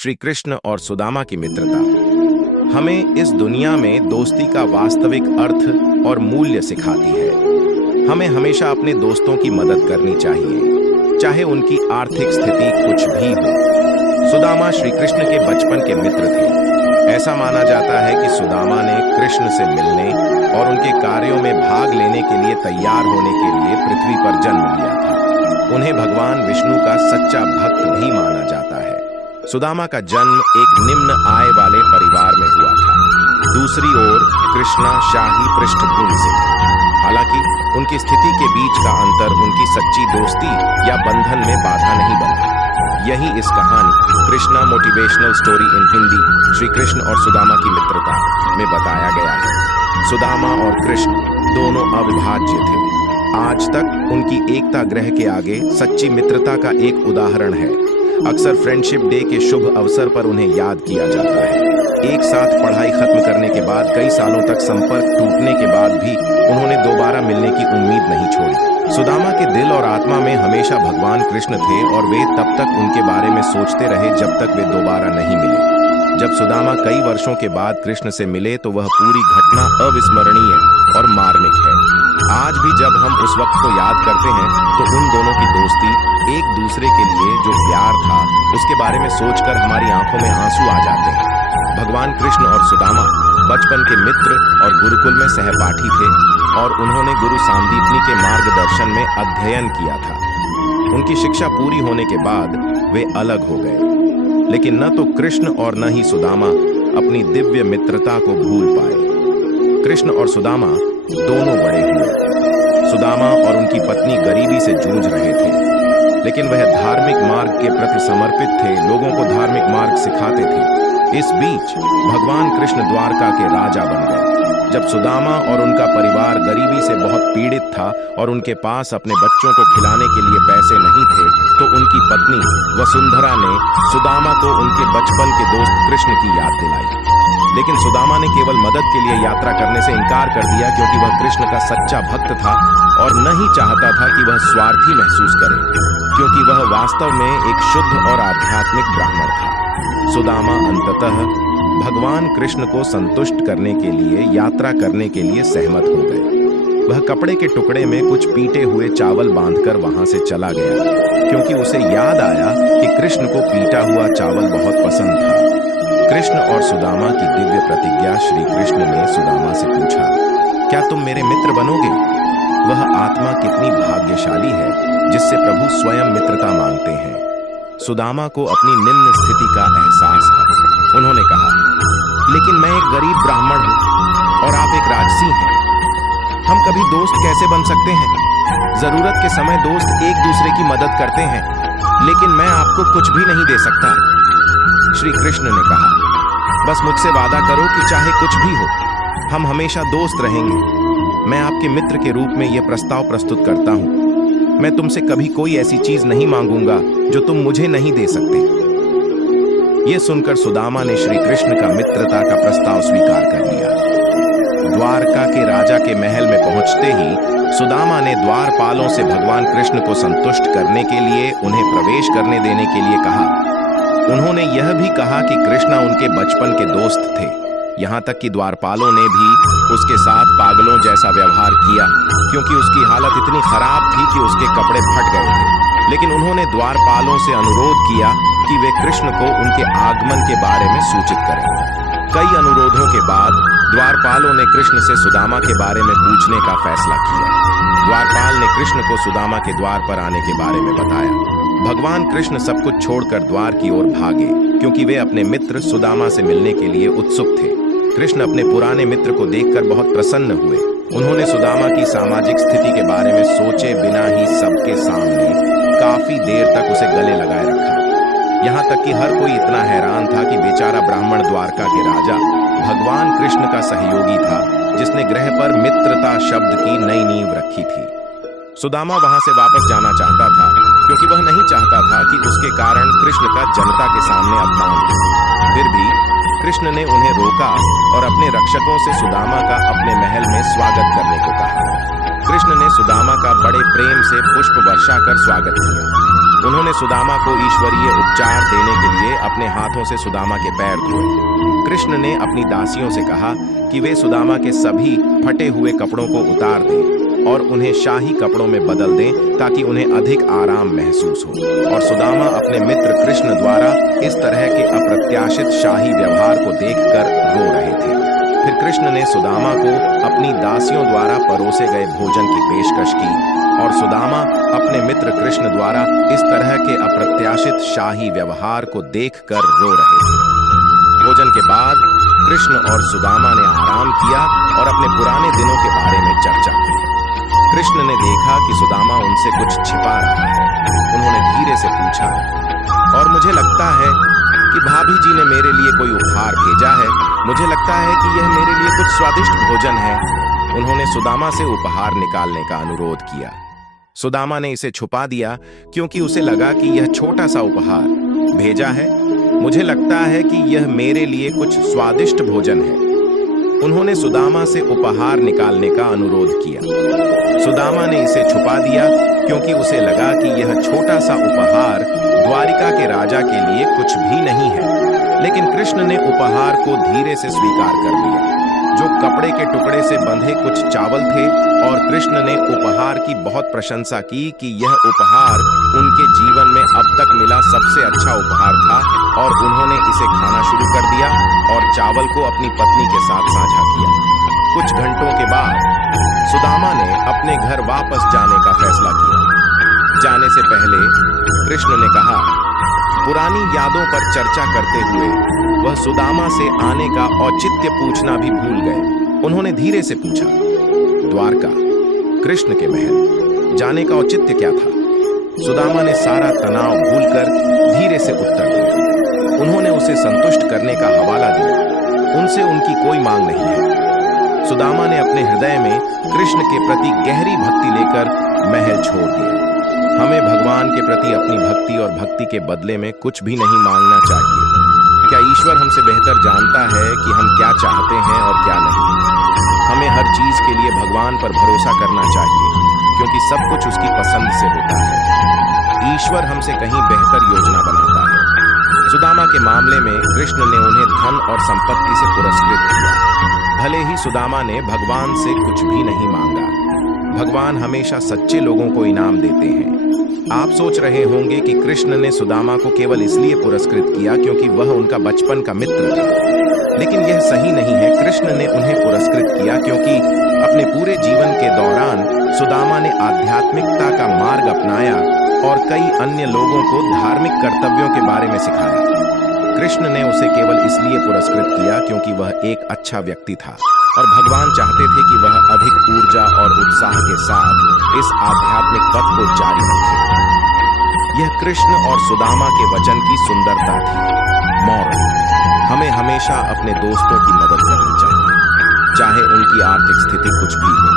श्री कृष्ण और सुदामा की मित्रता हमें इस दुनिया में दोस्ती का वास्तविक अर्थ और मूल्य सिखाती है। हमें हमेशा अपने दोस्तों की मदद करनी चाहिए, चाहे उनकी आर्थिक स्थिति कुछ भी हो। सुदामा श्री कृष्ण के बचपन के मित्र थे। ऐसा माना जाता है कि सुदामा ने कृष्ण से मिलने और उनके कार्यों में भाग लेने के लिए तैयार होने के लिए पृथ्वी पर जन्म लिया था। उन्हें भगवान विष्णु का सच्चा भक्त भी माना जाता है। सुदामा का जन्म एक निम्न आय वाले परिवार में हुआ था। दूसरी ओर कृष्णा शाही पृष्ठभूमि से थे। हालांकि उनकी स्थिति के बीच का अंतर उनकी सच्ची दोस्ती या बंधन में बाधा नहीं बना। यही इस कहानी Krishna motivational story in Hindi Shri Krishna और सुदामा की मित्रता में बताया गया है। सुदामा और कृष्ण दोनों अविभाज्य थे। आज तक उनकी एकता ग्रह के आगे सच्ची मित्रता का एक उदाहरण है। अक्सर फ्रेंडशिप डे के शुभ अवसर पर उन्हें याद किया जाता है। एक साथ पढ़ाई खत्म करने के बाद कई सालों तक संपर्क टूटने के बाद भी उन्होंने दोबारा मिलने की उम्मीद नहीं छोड़ी। सुदामा के दिल और आत्मा में हमेशा भगवान कृष्ण थे और वे तब तक उनके बारे में सोचते रहे जब तक वे दोबारा नहीं मिले। जब सुदामा कई वर्षों के बाद कृष्ण से मिले तो वह पूरी घटना अविस्मरणीय और मार्मिक है। आज भी जब हम उस वक्त को याद करते हैं तो उन दोनों की दोस्ती, एक दूसरे के लिए जो प्यार था, उसके बारे में सोचकर हमारी आंखों में आंसू आ जाते हैं। भगवान कृष्ण और सुदामा बचपन के मित्र और गुरुकुल में सहपाठी थे और उन्होंने गुरु सांदीपनी के मार्गदर्शन में अध्ययन किया था। उनकी शिक्षा पूरी होने के बाद वे अलग हो गए, लेकिन न तो कृष्ण और न ही सुदामा अपनी दिव्य मित्रता को भूल पाए। कृष्ण और सुदामा दोनों बड़े हुए। सुदामा और उनकी पत्नी गरीबी से जूझ रहे थे, लेकिन वह धार्मिक मार्ग के प्रति समर्पित थे, लोगों को धार्मिक मार्ग सिखाते थे। इस बीच भगवान कृष्ण द्वारका के राजा बन गए। जब सुदामा और उनका परिवार गरीबी से बहुत पीड़ित था और उनके पास अपने बच्चों को खिलाने के लिए पैसे नहीं थे, तो उनकी पत्नी वसुंधरा ने सुदामा को उनके बचपन के दोस्त कृष्ण की याद दिलाई। लेकिन सुदामा ने केवल मदद के लिए यात्रा करने से इनकार कर दिया, क्योंकि वह कृष्ण का सच्चा भक्त था और न ही चाहता था कि वह स्वार्थी महसूस करे, क्योंकि वह वास्तव में एक शुद्ध और आध्यात्मिक ब्राह्मण था। सुदामा अंततः भगवान कृष्ण को संतुष्ट करने के लिए यात्रा करने के लिए सहमत हो गए। वह कपड़े के टुकड़े में कुछ पीटे हुए चावल बांधकर वहां से चला गया, क्योंकि उसे याद आया कि कृष्ण को पीटा हुआ चावल बहुत पसंद था। कृष्ण और सुदामा की दिव्य प्रतिज्ञा श्री कृष्ण ने सुदामा से पूछा, क्या तुम मेरे मित्र बनोगे? वह आत्मा कितनी भाग्यशाली है जिससे प्रभु स्वयं मित्रता मांगते हैं। सुदामा को अपनी निम्न स्थिति का एहसास है। उन्होंने कहा, लेकिन मैं एक गरीब ब्राह्मण हूं और आप एक राजसी हैं। हम कभी दोस्त कैसे बन सकते हैं? जरूरत के समय दोस्त एक दूसरे की मदद करते हैं, लेकिन मैं आपको कुछ भी नहीं दे सकता। श्री कृष्ण ने कहा, बस मुझसे वादा करो कि चाहे कुछ भी हो, हम हमेशा दोस्त रहेंगे। मैं आपके मित्र के रूप में यह प्रस्ताव प्रस्तुत करता हूं। मैं तुमसे कभी कोई ऐसी चीज नहीं मांगूंगा जो तुम मुझे नहीं दे सकते। यह सुनकर सुदामा ने श्री कृष्ण का मित्रता का प्रस्ताव स्वीकार कर लिया। द्वारका के राजा के महल में पहुंचते ही सुदामा ने द्वारपालों से भगवान कृष्ण को संतुष्ट करने के लिए उन्हें प्रवेश करने देने के लिए कहा। उन्होंने यह भी कहा कि कृष्णा उनके बचपन के दोस्त थे। यहाँ तक कि द्वारपालों ने भी उसके साथ पागलों जैसा व्यवहार किया, क्योंकि उसकी हालत इतनी खराब थी कि उसके कपड़े फट गए थे। लेकिन उन्होंने द्वारपालों से अनुरोध किया कि वे कृष्ण को उनके आगमन के बारे में सूचित करें। कई अनुरोधों के बाद द्वारपालों ने कृष्ण से सुदामा के बारे में पूछने का फैसला किया। द्वारपाल ने कृष्ण को सुदामा के द्वार पर आने के बारे में बताया। भगवान कृष्ण सब कुछ छोड़कर द्वार की ओर भागे, क्योंकि वे अपने मित्र सुदामा से मिलने के लिए उत्सुक थे। कृष्ण अपने पुराने मित्र को देखकर बहुत प्रसन्न हुए। उन्होंने सुदामा की सामाजिक स्थिति के बारे में सोचे बिना ही सबके सामने काफी देर तक उसे गले लगाए रखा। यहाँ तक कि हर कोई इतना हैरान था कि बेचारा ब्राह्मण द्वारका के राजा भगवान कृष्ण का सहयोगी था, जिसने ग्रह पर मित्रता शब्द की नई नींव रखी थी। सुदामा वहां से वापस जाना चाहता था, क्योंकि वह नहीं चाहता था कि उसके कारण कृष्ण का जनता के सामने अपमान हो। फिर भी कृष्ण ने उन्हें रोका और अपने रक्षकों से सुदामा का अपने महल में स्वागत करने को कहा। कृष्ण ने सुदामा का बड़े प्रेम से पुष्प वर्षा कर स्वागत किया। उन्होंने सुदामा को ईश्वरीय उपचार देने के लिए अपने हाथों से सुदामा के पैर धोए। कृष्ण ने अपनी दासियों से कहा कि वे सुदामा के सभी फटे हुए कपड़ों को उतार दें और उन्हें शाही कपड़ों में बदल दें ताकि उन्हें अधिक आराम महसूस हो। और सुदामा अपने मित्र कृष्ण द्वारा इस तरह के अप्रत्याशित शाही व्यवहार को देखकर रो रहे थे। फिर कृष्ण ने सुदामा को अपनी दासियों द्वारा परोसे गए भोजन की पेशकश की और सुदामा अपने मित्र कृष्ण द्वारा इस तरह के अप्रत्याशित शाही व्यवहार को देखकर रो रहे थे। भोजन के बाद कृष्ण और सुदामा ने आराम किया और अपने पुराने दिनों के बारे में चर्चा की। कृष्ण ने देखा कि सुदामा उनसे कुछ छिपा रहा है। उन्होंने धीरे से पूछा, और मुझे लगता है कि भाभी जी ने मेरे लिए कोई उपहार भेजा है। मुझे लगता है कि यह मेरे लिए कुछ स्वादिष्ट भोजन है। उन्होंने सुदामा से उपहार निकालने का अनुरोध किया। सुदामा ने इसे छुपा दिया क्योंकि उसे लगा कि यह छोटा सा उपहार भेजा है। मुझे लगता है कि यह मेरे लिए कुछ स्वादिष्ट भोजन है। उन्होंने सुदामा से उपहार निकालने का अनुरोध किया। सुदामा ने इसे छुपा दिया क्योंकि उसे लगा कि यह छोटा सा उपहार द्वारिका के राजा के लिए कुछ भी नहीं है। लेकिन कृष्ण ने उपहार को धीरे से स्वीकार कर लिया, जो कपड़े के टुकड़े से बंधे कुछ चावल थे, और कृष्ण ने उपहार की बहुत प्रशंसा की कि यह उपहार उनके जीवन में अब तक मिला सबसे अच्छा उपहार था, और उन्होंने इसे खाना शुरू कर दिया और चावल को अपनी पत्नी के साथ साझा किया। कुछ घंटों के बाद सुदामा ने अपने घर वापस जाने का फैसला किया। जाने से पहले कृष्ण ने कहा, पुरानी यादों पर चर्चा करते हुए वह सुदामा से आने का औचित्य पूछना भी भूल गए। उन्होंने धीरे से पूछा, द्वारका, कृष्ण के महल जाने का औचित्य क्या था? सुदामा ने सारा तनाव भूलकर धीरे से उत्तर दिया। उन्होंने उसे संतुष्ट करने का हवाला दिया। उनसे उनकी कोई मांग नहीं है। सुदामा ने अपने हृदय में कृष्ण के प्रति गहरी भक्ति लेकर महल छोड़ दिया। हमें भगवान के प्रति अपनी भक्ति और भक्ति के बदले में कुछ भी नहीं मांगना चाहिए। क्या ईश्वर हमसे बेहतर जानता है कि हम क्या चाहते हैं और क्या नहीं? हमें हर चीज के लिए भगवान पर भरोसा करना चाहिए, क्योंकि सब कुछ उसकी पसंद से होता है। ईश्वर हमसे कहीं बेहतर योजना बनाता है। सुदामा के मामले में कृष्ण ने उन्हें धन और संपत्ति से पुरस्कृत किया। भले ही सुदामा ने भगवान से कुछ भी नहीं मांगा। भगवान हमेशा सच्चे लोगों को इनाम देते हैं। आप सोच रहे होंगे कि कृष्ण ने सुदामा को केवल इसलिए पुरस्कृत किया क्योंकि वह उनका बचपन का मित्र था, लेकिन यह सही नहीं है। कृष्ण ने उन्हें पुरस्कृत किया क्योंकि अपने पूरे जीवन के दौरान सुदामा ने आध्यात्मिकता का मार्ग अपनाया और कई अन्य लोगों को धार्मिक कर्तव्यों के बारे में सिखाया। कृष्ण ने उसे केवल इसलिए पुरस्कृत किया क्योंकि वह एक अच्छा व्यक्ति था और भगवान चाहते थे कि वह अधिक ऊर्जा और उत्साह के साथ इस आध्यात्मिक पथ को जारी रखे। यह कृष्ण और सुदामा के वचन की सुंदरता थी। मॉरल: हमें हमेशा अपने दोस्तों की मदद करनी चाहिए, चाहे उनकी आर्थिक स्थिति कुछ भी हो।